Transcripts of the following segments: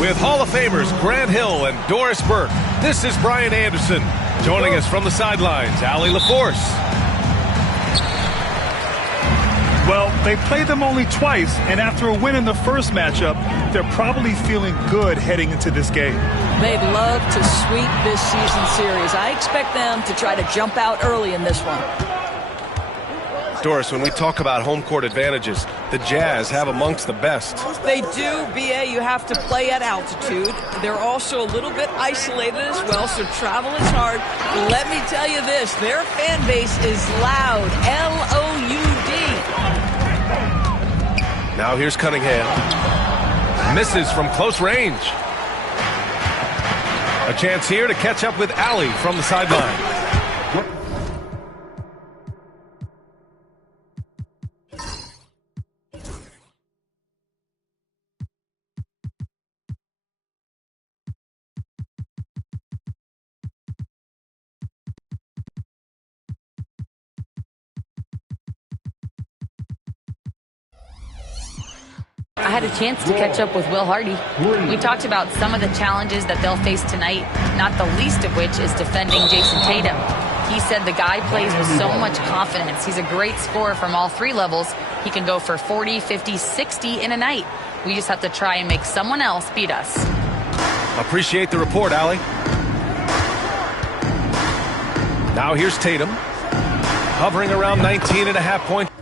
With Hall of Famers Grant Hill and Doris Burke, this is Brian Anderson. Joining us from the sidelines, Allie LaForce. Well, they played them only twice, and after a win in the first matchup, they're probably feeling good heading into this game. They'd love to sweep this season series. I expect them to try to jump out early in this one. Doris, when we talk about home court advantages, the Jazz have amongst the best. They do, B.A. You have to play at altitude. They're also a little bit isolated as well, so travel is hard. Let me tell you this, their fan base is loud, L-O-U-D. Now here's Cunningham. Misses from close range. A chance here to catch up with Allie from the sideline. I had a chance to catch up with Will Hardy. We talked about some of the challenges that they'll face tonight, not the least of which is defending Jason Tatum. He said the guy plays with so much confidence. He's a great scorer from all three levels. He can go for 40, 50, 60 in a night. We just have to try and make someone else beat us. Appreciate the report, Allie. Now here's Tatum, hovering around 19.5 points.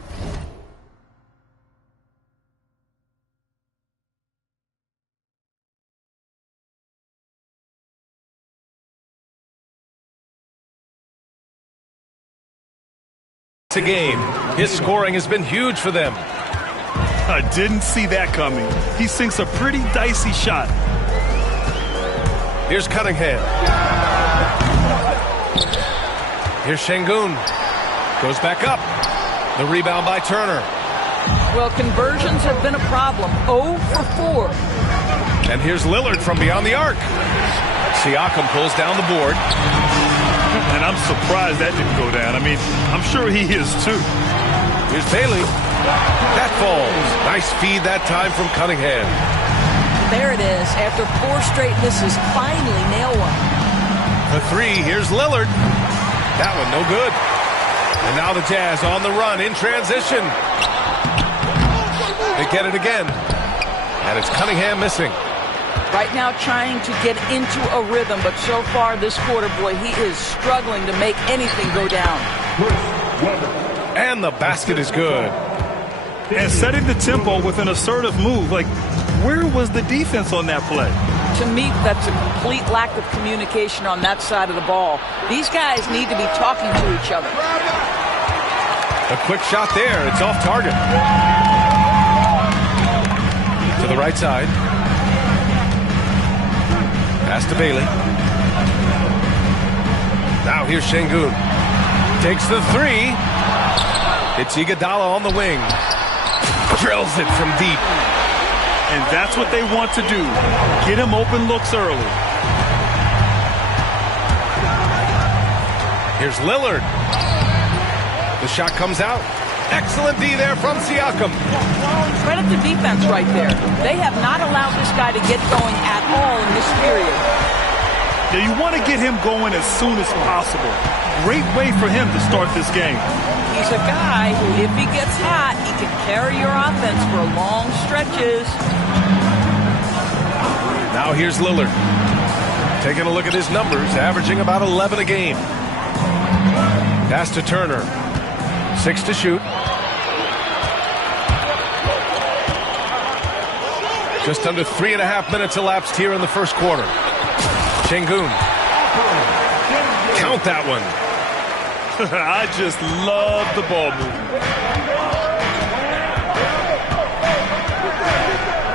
A game. His scoring has been huge for them. I didn't see that coming. He sinks a pretty dicey shot. Here's Cunningham. Here's Şengün. Goes back up. The rebound by Turner. Well, conversions have been a problem. 0 for 4. And here's Lillard from beyond the arc. Siakam pulls down the board. And I'm surprised that didn't go down. I mean, I'm sure he is too. Here's Bailey. That falls. Nice feed that time from Cunningham. There it is. After 4 straight misses, finally nail one. The three. Here's Lillard. That one no good. And now the Jazz on the run in transition. They get it again. And it's Cunningham missing. Right now trying to get into a rhythm, but so far this quarter, boy, he is struggling to make anything go down. And the basket is good. And setting the tempo with an assertive move. Like, where was the defense on that play? To me, that's a complete lack of communication on that side of the ball. These guys need to be talking to each other. A quick shot there. It's off target. To the right side. Pass to Bailey. Now here's Şengün. Takes the three. It's Iguodala on the wing. Drills it from deep. And that's what they want to do. Get him open looks early. Here's Lillard. The shot comes out. Excellent D there from Siakam. Credit the defense right there. They have not allowed this guy to get going at all in this period. Yeah, you want to get him going as soon as possible. Great way for him to start this game. He's a guy who, if he gets hot, he can carry your offense for long stretches. Now here's Lillard. Taking a look at his numbers, averaging about 11 a game. Pass to Turner. 6 to shoot. Just under 3.5 minutes elapsed here in the first quarter. Şengün. Count that one. I just love the ball movement.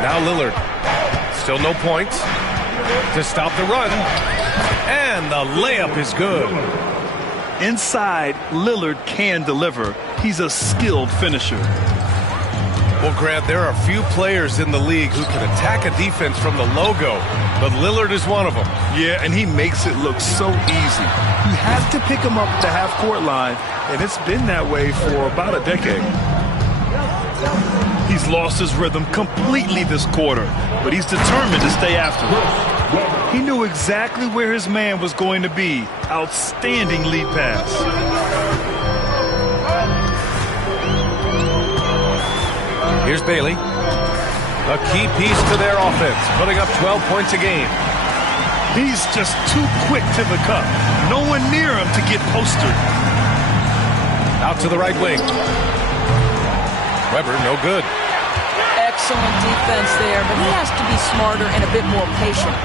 Now Lillard. Still no points. To stop the run. And the layup is good. Inside, Lillard can deliver. He's a skilled finisher. Well, Grant, there are few players in the league who can attack a defense from the logo, but Lillard is one of them. Yeah, and he makes it look so easy. You have to pick him up at the half-court line, and it's been that way for about a decade. He's lost his rhythm completely this quarter, but he's determined to stay after it. He knew exactly where his man was going to be. Outstanding lead pass. Here's Bailey. A key piece to their offense, putting up 12 points a game. He's just too quick to the cup. No one near him to get postered. Out to the right wing. Weber, no good. Excellent defense there, but he has to be smarter and a bit more patient.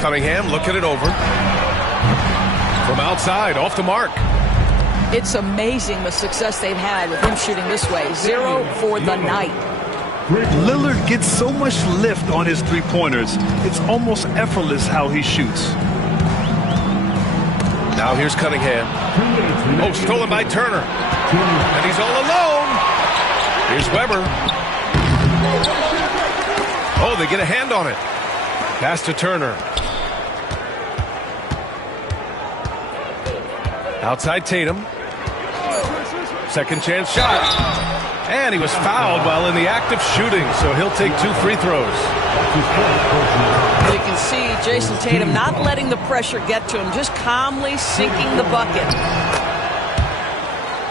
Cunningham looking it over. From outside, off the mark. It's amazing the success they've had with him shooting this way. 0 for the night. Lillard gets so much lift on his three-pointers. It's almost effortless how he shoots. Now here's Cunningham. Oh, stolen by Turner. And he's all alone. Here's Weber. Oh, they get a hand on it. Pass to Turner. Outside Tatum. Second chance shot. And he was fouled while in the act of shooting, so he'll take 2 free throws. You can see Jason Tatum not letting the pressure get to him, just calmly sinking the bucket.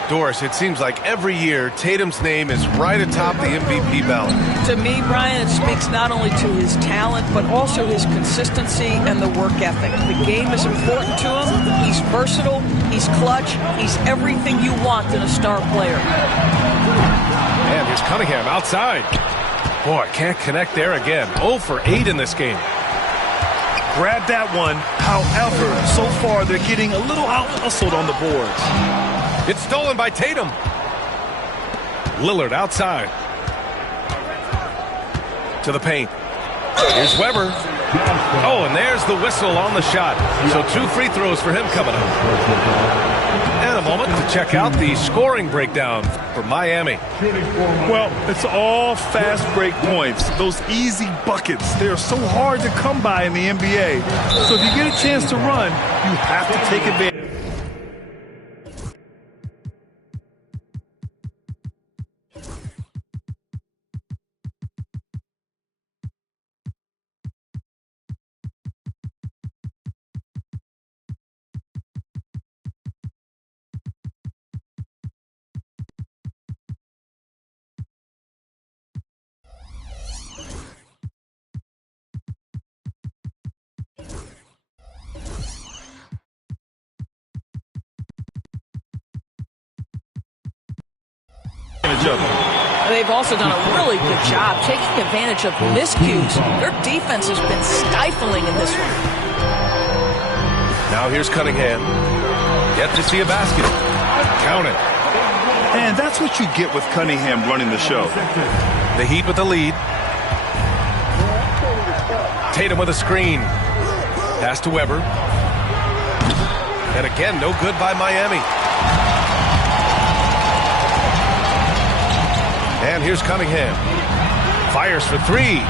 Doris, it seems like every year Tatum's name is right atop the MVP ballot. To me, Brian, it speaks not only to his talent, but also his consistency and the work ethic. The game is important to him. He's versatile. He's clutch. He's everything you want in a star player. And here's Cunningham outside. Boy, can't connect there again. 0 for 8 in this game. Grab that one. However, so far they're getting a little out-hustled on the boards. It's stolen by Tatum. Lillard outside. To the paint. Here's Weber. Oh, and there's the whistle on the shot. So 2 free throws for him coming up. And a moment to check out the scoring breakdown for Miami. Well, it's all fast break points. Those easy buckets. They are so hard to come by in the NBA. So if you get a chance to run, you have to take advantage. They've also done a really good job taking advantage of miscues. Their defense has been stifling in this one. Now here's Cunningham. Yet to see a basket. Count it. And that's what you get with Cunningham running the show. The Heat with the lead. Tatum with a screen. Pass to Weber. And again, no good by Miami. And here's Cunningham. Fires for three.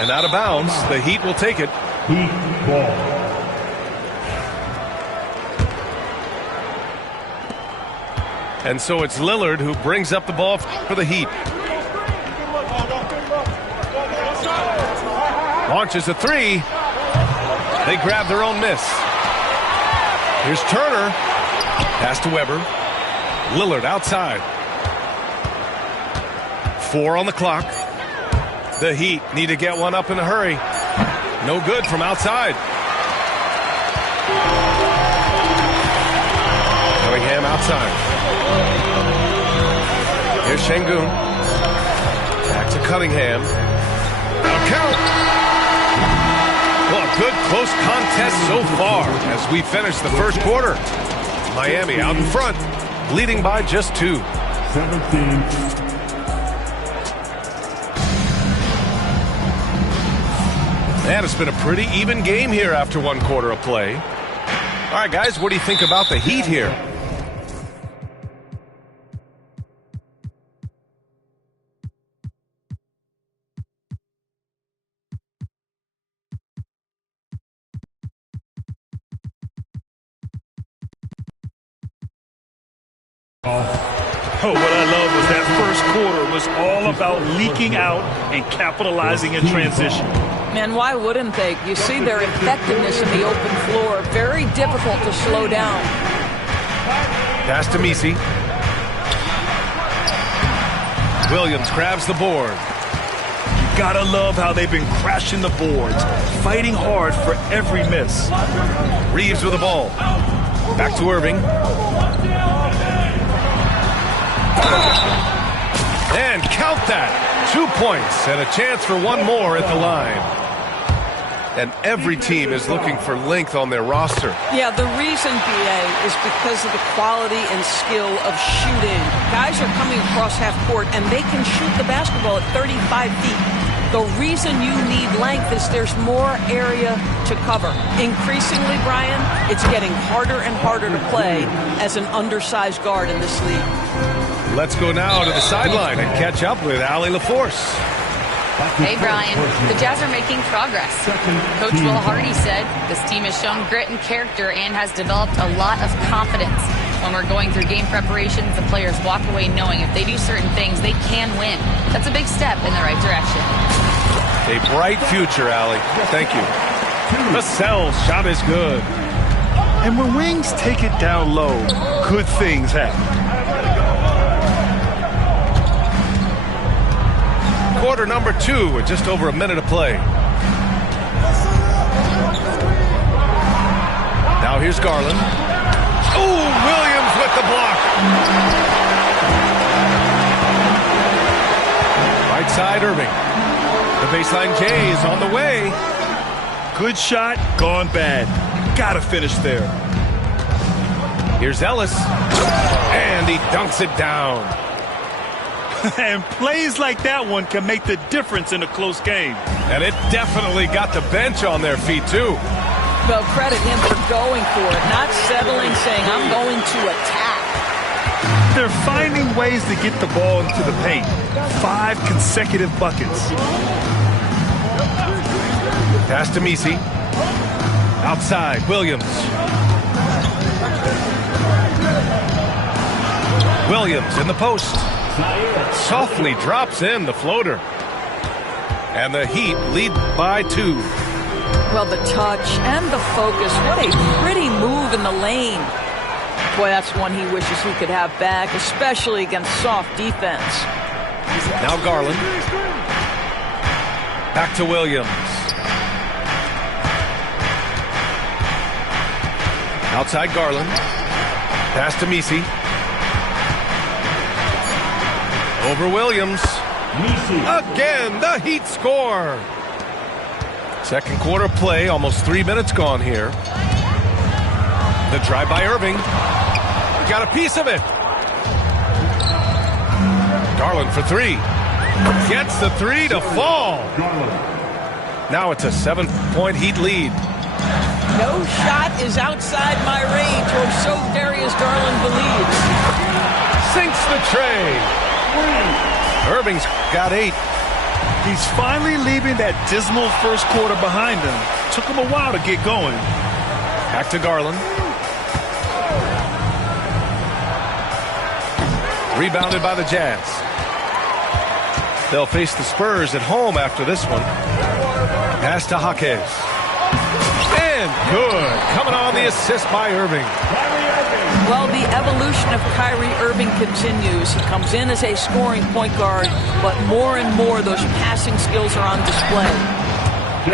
And out of bounds. The Heat will take it. Heat ball. And so it's Lillard who brings up the ball for the Heat. Launches a three. They grab their own miss. Here's Turner. Pass to Weber. Lillard outside. 4 on the clock. The Heat need to get one up in a hurry. No good from outside. Cunningham outside. Here's Şengün. Back to Cunningham. A count. Well, a good close contest so far as we finish the first quarter. Miami out in front, leading by just 2. 17. Man, it's been a pretty even game here after 1 quarter of play. All right, guys, what do you think about the Heat here? Oh, what I love was that first quarter was all about leaking out and capitalizing in transition. Man, why wouldn't they? You see their effectiveness in the open floor. Very difficult to slow down. Pass to Messi. Williams grabs the board. Gotta love how they've been crashing the boards, fighting hard for every miss. Reeves with the ball. Back to Irving. And count that. 2 points and a chance for one more at the line. And every team is looking for length on their roster. Yeah, the reason, BA, is because of the quality and skill of shooting. Guys are coming across half court, and they can shoot the basketball at 35 feet. The reason you need length is there's more area to cover. Increasingly, Brian, it's getting harder and harder to play as an undersized guard in this league. Let's go now to the sideline and catch up with Allie LaForce. Hey, Brian. The Jazz are making progress. Coach Will Hardy said this team has shown grit and character and has developed a lot of confidence. When we're going through game preparations, the players walk away knowing if they do certain things, they can win. That's a big step in the right direction. A bright future, Allie. Thank you. Vassell's shot is good. And when Wings take it down low, good things happen. Quarter number 2 with just over a minute of play. Now here's Garland. Oh, Williams with the block. Right side, Irving. The baseline J is on the way. Good shot, gone bad. Gotta finish there. Here's Ellis. And he dunks it down. And plays like that one can make the difference in a close game. And it definitely got the bench on their feet, too. Well, credit him for going for it, not settling, saying, I'm going to attack. They're finding ways to get the ball into the paint. 5 consecutive buckets. Pass to Messi. Outside, Williams. Williams in the post. Softly drops in the floater. And the Heat lead by 2. Well, the touch and the focus. What a pretty move in the lane. Boy, that's one he wishes he could have back, especially against soft defense. Now Garland. Back to Williams. Outside Garland. Pass to Messi. Over Williams. Again, the Heat score. Second quarter play, almost 3 minutes gone here. The drive by Irving. Got a piece of it. Garland for 3. Gets the 3 to fall. Now it's a 7-point Heat lead. No shot is outside my range, or so Darius Garland believes. sinks the tray. Irving's got 8. He's finally leaving that dismal first quarter behind him. Took him a while to get going. Back to Garland. Rebounded by the Jazz. They'll face the Spurs at home after this one. Pass to Jaquez. And good. Coming on the assist by Irving. Well, the evolution of Kyrie Irving continues. He comes in as a scoring point guard, but more and more those passing skills are on display.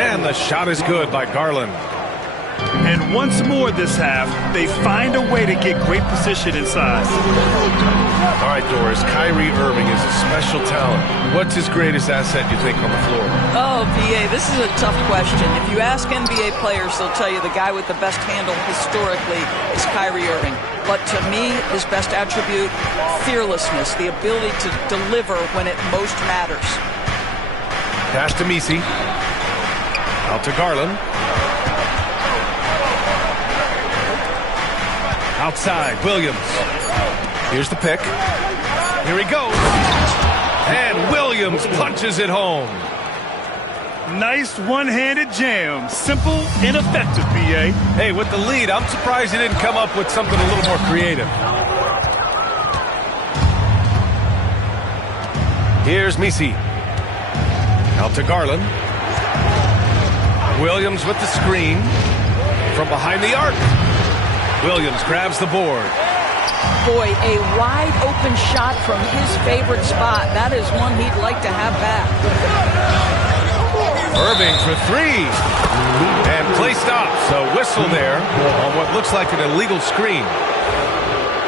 And the shot is good by Garland. And once more this half, they find a way to get great position inside. All right, Doris, Kyrie Irving is a special talent. What's his greatest asset, you think, on the floor? Oh, PA, this is a tough question. If you ask NBA players, they'll tell you the guy with the best handle historically is Kyrie Irving. But to me, his best attribute, fearlessness, the ability to deliver when it most matters. Pass to Messi. Out to Garland. Outside, Williams. Here's the pick. Here he goes. And Williams punches it home. Nice one-handed jam. Simple and effective, BA. Hey, with the lead, I'm surprised he didn't come up with something a little more creative. Here's Messi. Out to Garland. Williams with the screen. From behind the arc. Williams grabs the board. Boy, a wide open shot from his favorite spot. That is one he'd like to have back. Irving for 3. And play stops. A whistle there on what looks like an illegal screen.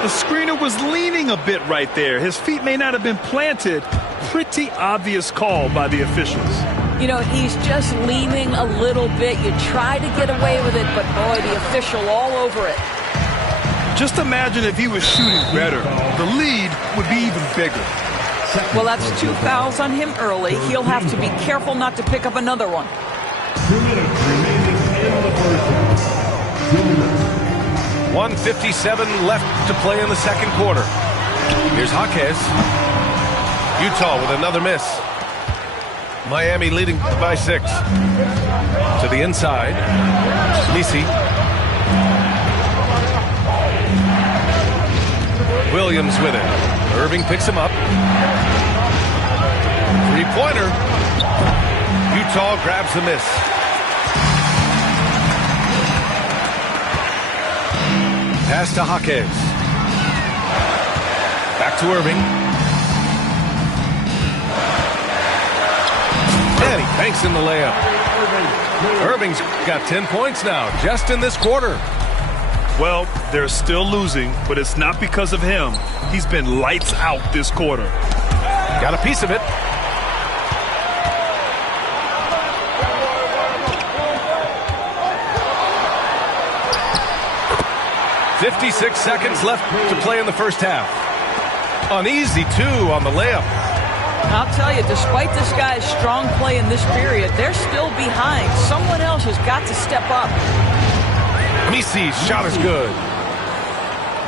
The screener was leaning a bit right there. His feet may not have been planted. Pretty obvious call by the officials. You know, he's just leaning a little bit. You try to get away with it, but boy, the official all over it. Just imagine if he was shooting better. The lead would be even bigger. Well, that's 2 fouls on him early. He'll have to be careful not to pick up another one. 2 minutes remaining in the first half. 1:57 left to play in the second quarter. Here's Jaquez. Utah with another miss. Miami leading by 6. To the inside. Messi. Williams with it. Irving picks him up. 3-pointer. Utah grabs the miss. Pass to Jaquez. Back to Irving. And he banks in the layup. Irving's got 10 points now, just in this quarter. Well, they're still losing, but it's not because of him. He's been lights out this quarter. Got a piece of it. .56 seconds left to play in the first half. Uneasy, too, on the layup. I'll tell you, despite this guy's strong play in this period, they're still behind. Someone else has got to step up. Messi's shot is good.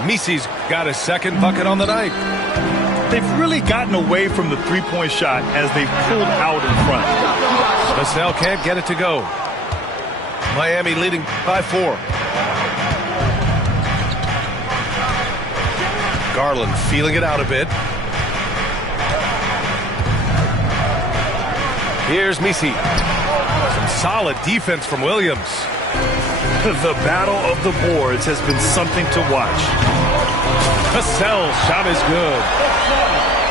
Messi's got his second bucket on the night. They've really gotten away from the three-point shot as they've pulled out in front. Vassell can't get it to go. Miami leading by 4. Garland feeling it out a bit. Here's Messi. Some solid defense from Williams. The battle of the boards has been something to watch. Vassell's shot is good.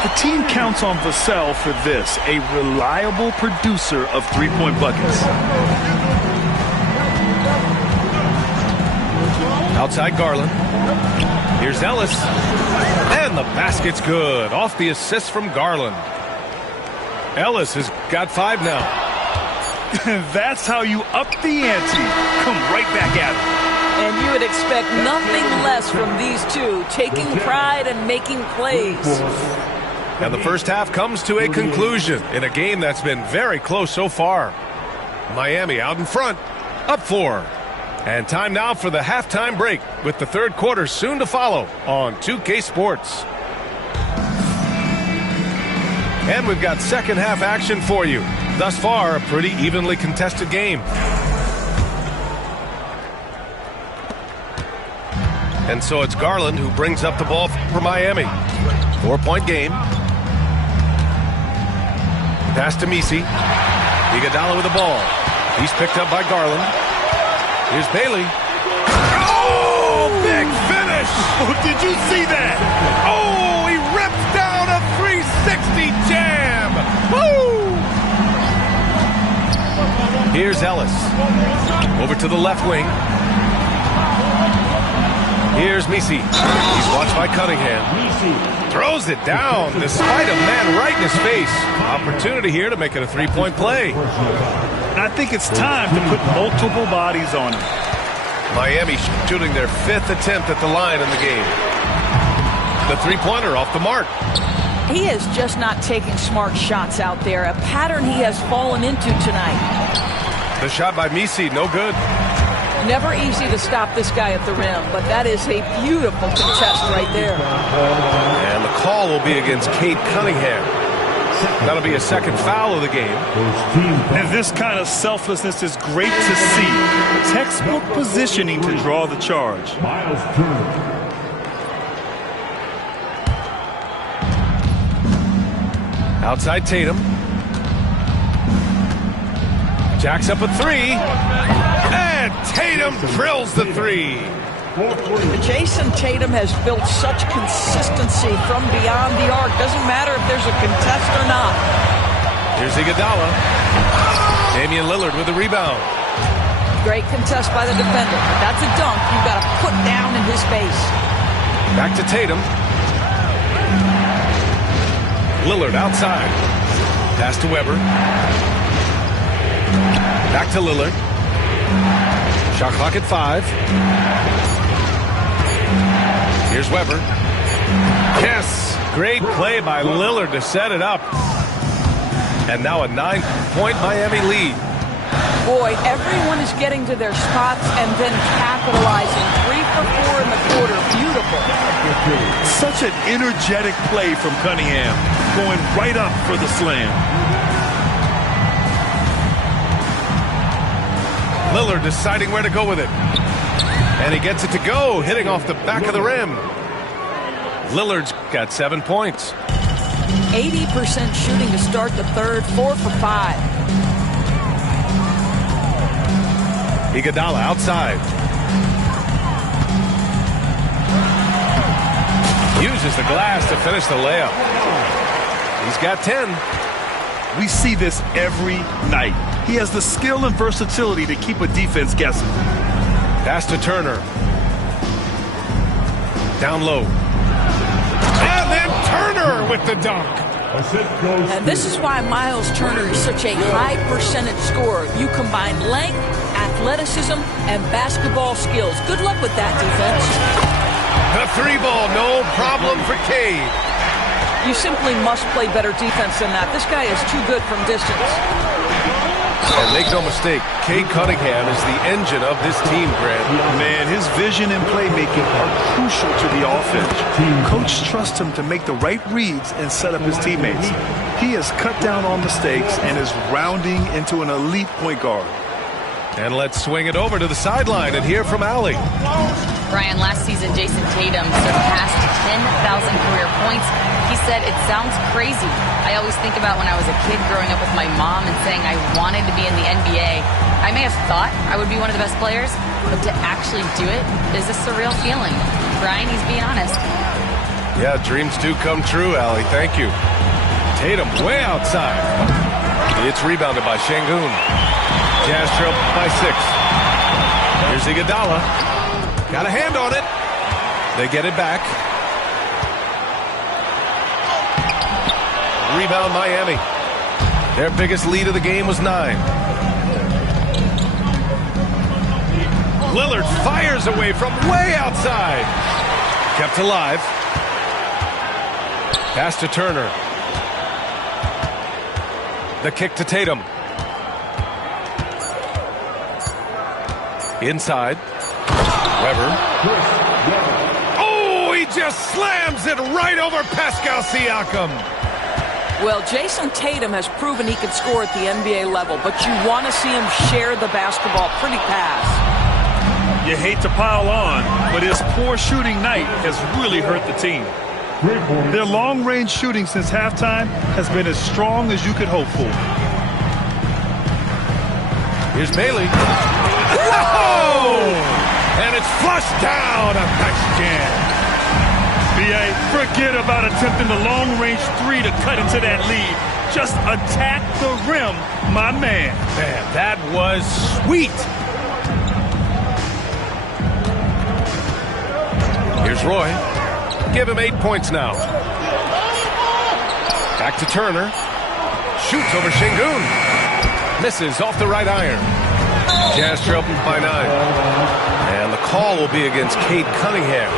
The team counts on Vassell for this, a reliable producer of three-point buckets. Outside Garland. Here's Ellis. And the basket's good. Off the assist from Garland. Ellis has got 5 now. That's how you up the ante. Come right back at him. And you would expect nothing less from these two, taking pride and making plays. And the first half comes to a conclusion in a game that's been very close so far. Miami out in front, up 4. And time now for the halftime break with the third quarter soon to follow on 2K Sports. And we've got second half action for you. Thus far, a pretty evenly contested game. And so it's Garland who brings up the ball for Miami. 4-point game. Pass to Messi. Iguodala with the ball. He's picked up by Garland. Here's Bailey. Oh, big finish! Oh, did you see that? Oh, he rips down a 360 jam! Woo! Here's Ellis. Over to the left wing. Here's Messi. He's watched by Cunningham. Throws it down despite a man right in his face. Opportunity here to make it a 3-point play. I think it's time to put multiple bodies on him. Miami shooting their 5th attempt at the line in the game. The three-pointer off the mark. He is just not taking smart shots out there, a pattern he has fallen into tonight. The shot by Messi, no good. Never easy to stop this guy at the rim, but that is a beautiful contest right there. And the call will be against Cade Cunningham. That'll be a second foul of the game. And this kind of selflessness is great to see. Textbook positioning to draw the charge. Miles Turner. Outside Tatum. Jacks up a 3. And Tatum drills the 3. Jason Tatum has built such consistency from beyond the arc. Doesn't matter if there's a contest or not. Here's Iguodala. Damian Lillard with the rebound. Great contest by the defender. But that's a dunk you've got to put down in his face. Back to Tatum. Lillard outside. Pass to Weber. Back to Lillard. Shot clock at 5. Here's Weber. Yes! Great play by Lillard to set it up. And now a 9-point Miami lead. Boy, everyone is getting to their spots and then capitalizing. 3 for 4 in the quarter. Beautiful. Such an energetic play from Cunningham. Going right up for the slam. Lillard deciding where to go with it. And he gets it to go, hitting off the back of the rim. Lillard's got 7 points. 80% shooting to start the third, 4 for 5. Iguodala outside. Uses the glass to finish the layup. He's got 10. We see this every night. He has the skill and versatility to keep a defense guessing. Pass to Turner. Down low. And then Turner with the dunk. And this is why Miles Turner is such a high percentage scorer. You combine length, athleticism, and basketball skills. Good luck with that defense. The 3-ball, no problem for Cade. You simply must play better defense than that. This guy is too good from distance. And make no mistake, Cade Cunningham is the engine of this team, Grant. Man, his vision and playmaking are crucial to the offense. Coach trusts him to make the right reads and set up his teammates. He has cut down on mistakes and is rounding into an elite point guard. And let's swing it over to the sideline and hear from Allie. Brian, last season, Jason Tatum surpassed 10,000 career points. He said, it sounds crazy. I always think about when I was a kid growing up with my mom and saying I wanted to be in the NBA. I may have thought I would be one of the best players, but to actually do it is a surreal feeling. Brian, he's being honest. Yeah, dreams do come true, Allie. Thank you. Tatum way outside. It's rebounded by Şengün. Jazz trail by 6. Here's Iguodala. Got a hand on it. They get it back. Rebound Miami. Their biggest lead of the game was 9. Lillard fires away from way outside. Kept alive. Pass to Turner. The kick to Tatum. Inside. Weber. Oh, he just slams it right over Pascal Siakam. Well, Jason Tatum has proven he can score at the NBA level, but you want to see him share the basketball pretty fast. You hate to pile on, but his poor shooting night has really hurt the team. Their long-range shooting since halftime has been as strong as you could hope for. Here's Bailey. Oh! And it's flushed down. A nice jam. B.A., forget about attempting the long-range three to cut into that lead. Just attack the rim, my man. Man, that was sweet. Here's Roy. Give him 8 points now. Back to Turner. Shoots over Şengün. Misses off the right iron. Jazz trail by 9. And the call will be against Cade Cunningham.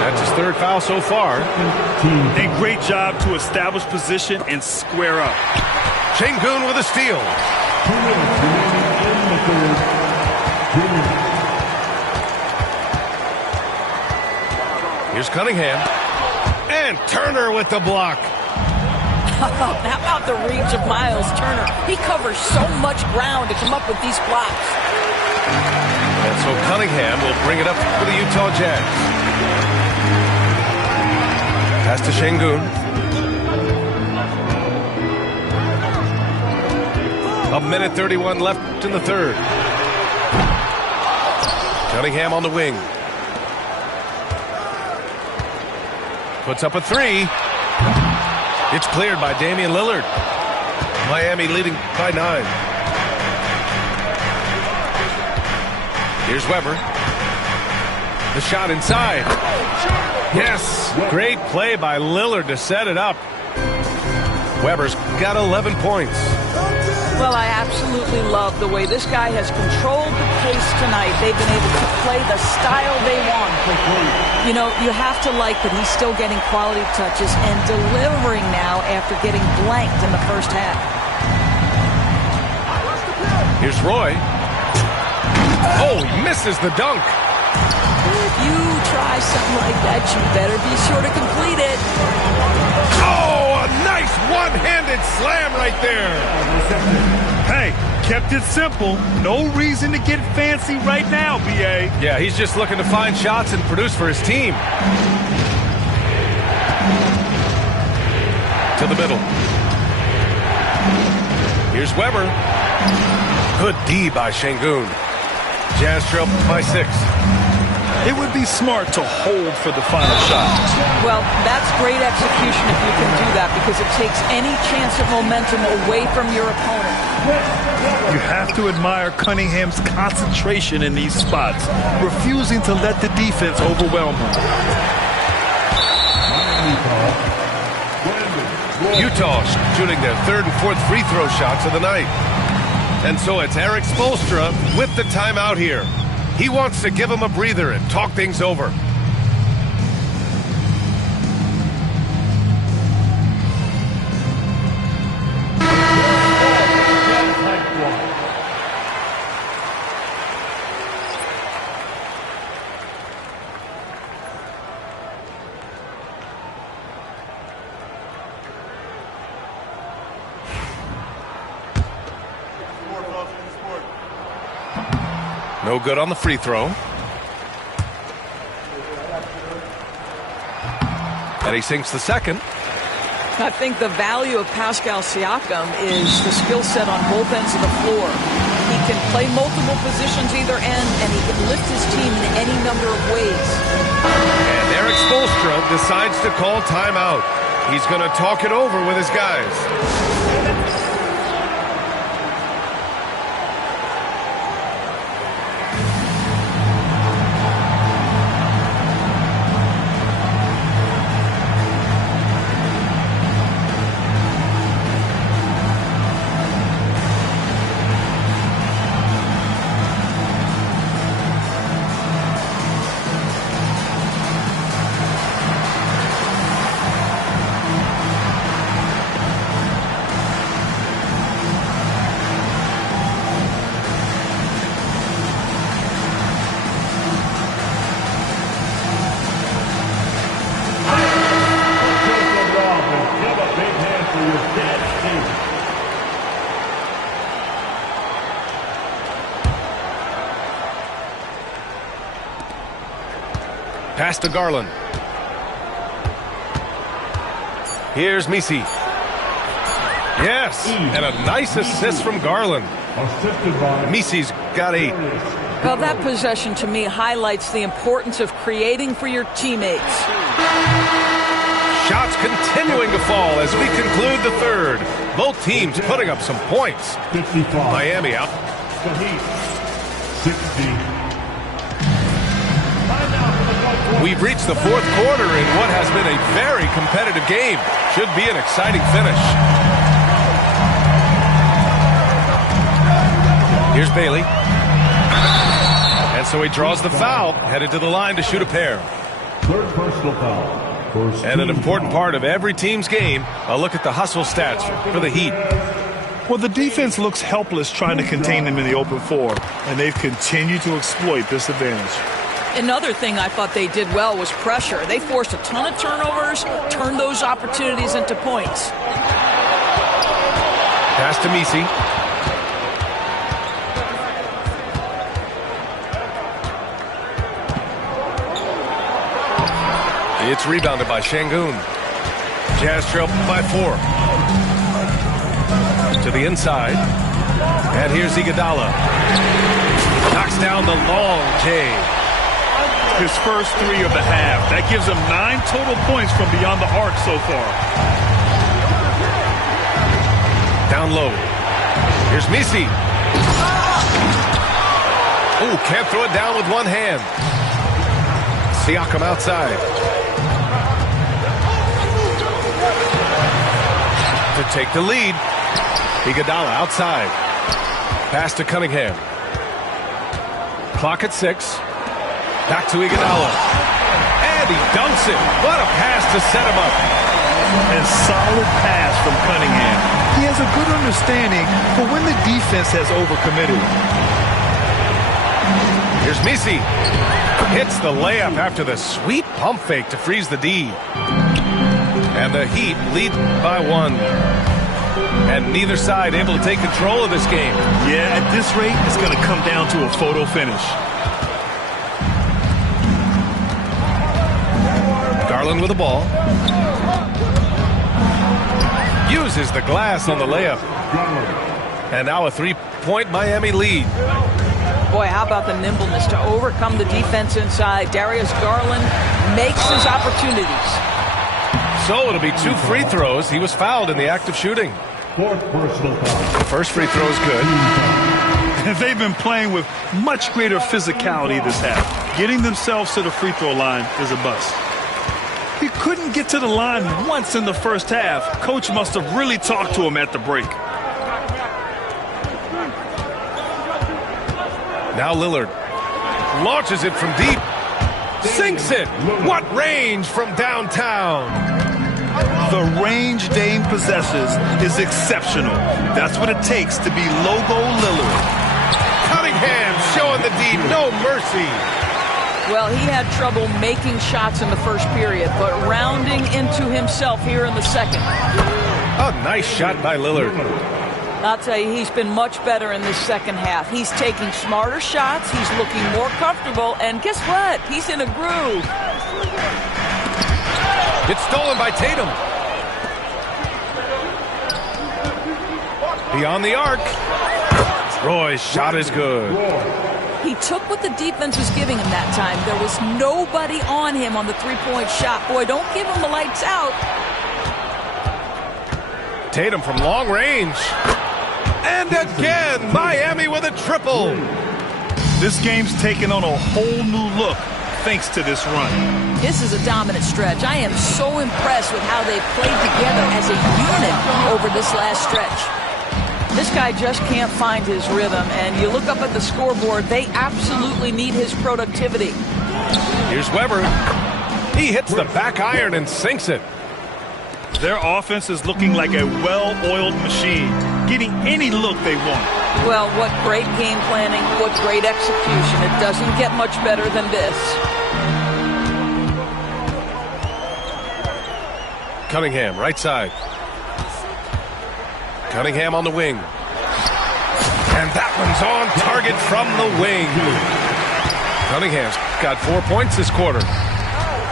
That's his 3rd foul so far. A great job to establish position and square up. Şengün with a steal. Here's Cunningham. And Turner with the block. How about the reach of Miles Turner? He covers so much ground to come up with these blocks. And so Cunningham will bring it up for the Utah Jazz. Pass to Şengün. A minute 31 left in the 3rd. Cunningham on the wing. Puts up a 3. It's cleared by Damian Lillard. Miami leading by 9. Here's Weber. The shot inside. Yes, great play by Lillard to set it up. Weber's got 11 points. Well, I absolutely love the way this guy has controlled the pace tonight. They've been able to play the style they want. You know, you have to like that he's still getting quality touches and delivering now after getting blanked in the first half. Here's Roy. Oh, he misses the dunk. If you try something like that, you better be sure to complete it. Oh, a nice one-handed slam right there. Hey, kept it simple. No reason to get fancy right now, B.A. Yeah, he's just looking to find shots and produce for his team. To the middle. Here's Weber. Good D by Şengün. Jazz trail by 6. It would be smart to hold for the final shot. Well, that's great execution if you can do that, because it takes any chance of momentum away from your opponent. You have to admire Cunningham's concentration in these spots, refusing to let the defense overwhelm him. Utah shooting their 3rd and 4th free throw shots of the night. And so it's Erik Spoelstra with the timeout here. He wants to give him a breather and talk things over. No good on the free throw. And he sinks the second. I think the value of Pascal Siakam is the skill set on both ends of the floor. He can play multiple positions either end, and he can lift his team in any number of ways. And Erik Spoelstra decides to call timeout. He's going to talk it over with his guys. Pass to Garland. Here's Misi. Yes, and a nice assist from Garland. Misi's got 8. Well, that possession to me highlights the importance of creating for your teammates. Shots continuing to fall as we conclude the third. Both teams putting up some points. 55. Miami out. The Heat, 60. We've reached the fourth quarter in what has been a very competitive game. Should be an exciting finish. Here's Bailey. And so he draws the foul, headed to the line to shoot a pair. Third personal foul. And an important part of every team's game, a look at the hustle stats for the Heat. Well, the defense looks helpless trying to contain them in the open floor, and they've continued to exploit this advantage. Another thing I thought they did well was pressure. They forced a ton of turnovers, turned those opportunities into points. Pass to Misi. It's rebounded by Şengün. Jazz trail by 4. To the inside. And here's Iguodala. Knocks down the long J. His first 3 of the half. That gives him 9 total points from beyond the arc so far. Down low. Here's Misi. Oh, can't throw it down with one hand. Siakam outside. To take the lead. Iguodala outside. Pass to Cunningham. Clock at 6. Back to Iguodala. And he dunks it. What a pass to set him up. And solid pass from Cunningham. He has a good understanding for when the defense has overcommitted. Here's Misi. Hits the layup after the sweet pump fake to freeze the D. And the Heat lead by 1. And neither side able to take control of this game. Yeah, at this rate, it's going to come down to a photo finish. Garland with the ball. Uses the glass on the layup. And now a 3-point Miami lead. Boy, how about the nimbleness to overcome the defense inside. Darius Garland makes his opportunities. So it'll be 2 free throws. He was fouled in the act of shooting. Fourth personal foul. The first free throw is good. They've been playing with much greater physicality this half. Getting themselves to the free throw line is a bust. He couldn't get to the line once in the first half. Coach must have really talked to him at the break. Now Lillard launches it from deep. Sinks it. What range from downtown. The range Dame possesses is exceptional. That's what it takes to be logo Lillard. Cunningham showing the D, no mercy. Well, he had trouble making shots in the first period, but rounding into himself here in the second. A nice shot by Lillard. I'll tell you, he's been much better in this second half. He's taking smarter shots. He's looking more comfortable. And guess what? He's in a groove. It's stolen by Tatum. Beyond the arc. Roy's shot is good. He took what the defense was giving him that time. There was nobody on him on the three-point shot. Boy, don't give him the lights out. Tatum from long range. And again, Miami with a triple. This game's taken on a whole new look thanks to this run. This is a dominant stretch. I am so impressed with how they've played together as a unit over this last stretch. This guy just can't find his rhythm, and you look up at the scoreboard, they absolutely need his productivity. Here's Weber. He hits the back iron and sinks it. Their offense is looking like a well-oiled machine, getting any look they want. Well, what great game planning, what great execution. It doesn't get much better than this. Cunningham, right side. Cunningham on the wing. And that one's on target from the wing. Cunningham's got 4 points this quarter.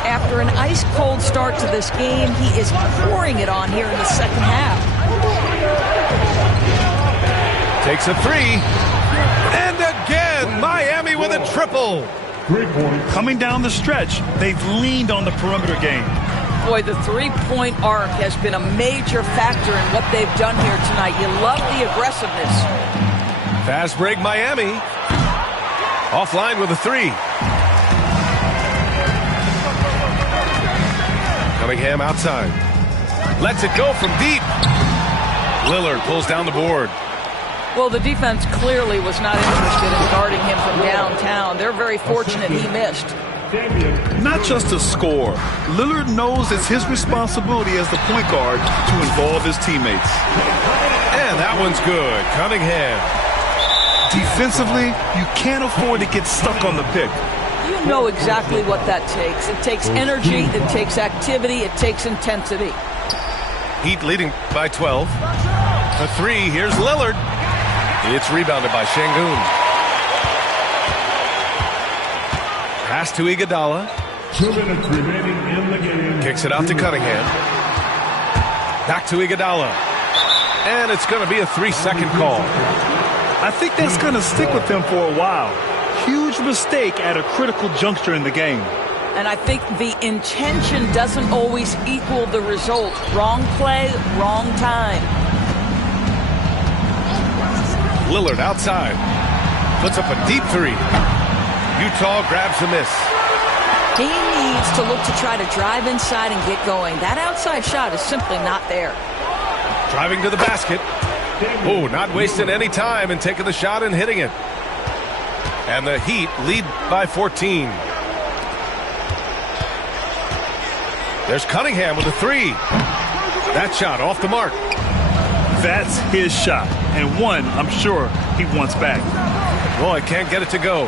After an ice-cold start to this game, he is pouring it on here in the second half. Takes a three. And again, Miami with a triple. 3 points. Coming down the stretch, they've leaned on the perimeter game. Boy, the three-point arc has been a major factor in what they've done here tonight. You love the aggressiveness. Fast break, Miami. Offline with a three. Cunningham outside. Lets it go from deep. Lillard pulls down the board. Well, the defense clearly was not interested in guarding him from downtown. They're very fortunate he missed. Not just a score. Lillard knows it's his responsibility as the point guard to involve his teammates. And that one's good. Cunningham. Defensively, you can't afford to get stuck on the pick. You know exactly what that takes. It takes energy, it takes activity, it takes intensity. Heat leading by 12. A three. Here's Lillard. It's rebounded by Şengün. Pass to Iguodala. 2 minutes remaining in the game. Kicks it out to Cunningham. Back to Iguodala. And it's going to be a 3-second call. I think that's going to stick with him for a while. Huge mistake at a critical juncture in the game. And I think the intention doesn't always equal the result. Wrong play, wrong time. Lillard outside. Puts up a deep three. Utah grabs the miss. He needs to look to try to drive inside and get going. That outside shot is simply not there. Driving to the basket. Oh, not wasting any time and taking the shot and hitting it. And the Heat lead by 14. There's Cunningham with a three. That shot off the mark. That's his shot, and one I'm sure he wants back. Roy can't get it to go.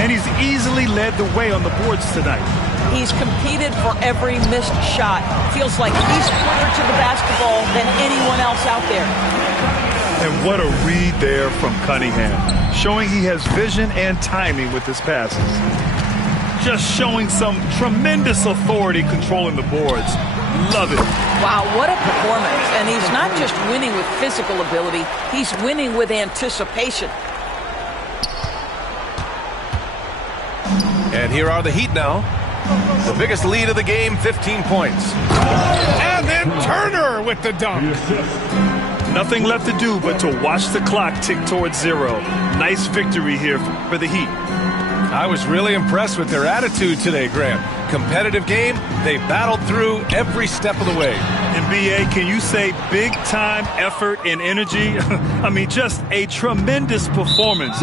And he's easily led the way on the boards tonight. He's competed for every missed shot. Feels like he's quicker to the basketball than anyone else out there. And what a read there from Cunningham, showing he has vision and timing with his passes. Just showing some tremendous authority controlling the boards. Love it. Wow, what a performance. And he's not just winning with physical ability, he's winning with anticipation. And here are the Heat now. The biggest lead of the game, 15 points. And then Turner with the dunk. Nothing left to do but to watch the clock tick towards zero. Nice victory here for the Heat. I was really impressed with their attitude today, Graham. Competitive game, they battled through every step of the way. And BA, can you say big time effort and energy? I mean, just a tremendous performance.